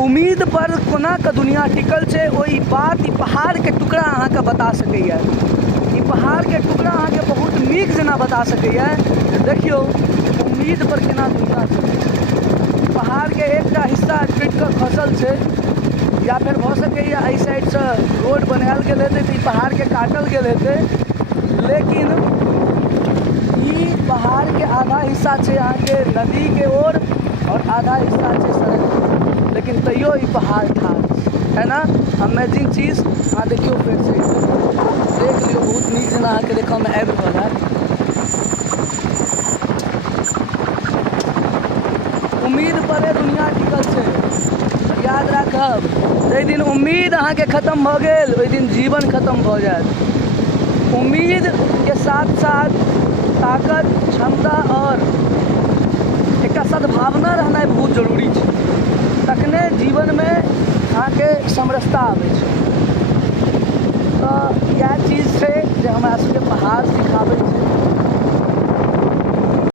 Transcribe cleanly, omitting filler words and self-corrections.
उम्मीद पर कोना के दुनिया टिकल छै ओई बात ई पहाड़ के टुकड़ा अहाँके बता सकैया। ई पहाड़ के टुकड़ा अहाँके बहुत नीक जेना बता सकैया। देखियो उम्मीद पर केना दुनिया चलै छै। पहाड़ के एकटा हिस्सा टूटि कऽ खसल छै, या फिर भऽ सकैया एहि साइड से रोड बनायल गेल हेतै तऽ ई पहाड़ के काटल गेल हेतै, लेकिन ई पहाड़ के आधा हिस्सा छै अहाँके नदी के ओर और आधा हिस्सा छै सड़क, लेकिन तैयो ई पहाड़ ठाढ़ है ना। अमेजिंग चीज अहाँ देखियो फेर से देख लियो, बहुत नीक जेना अहाँके देखऽमे आबि रहल है। उम्मीद पर दुनिया टिकल छै। याद राखब, जाहि दिन उम्मीद अहाँके खत्म भऽ गेल ओहि दिन जीवन खत्म भऽ जायत। उम्मीद के साथ साथ ताकत, क्षमता और एकटा सद्भावना रहनाइ बहुत जरूरी छै, तखने जीवन में अहाँके समरसता आबै छै।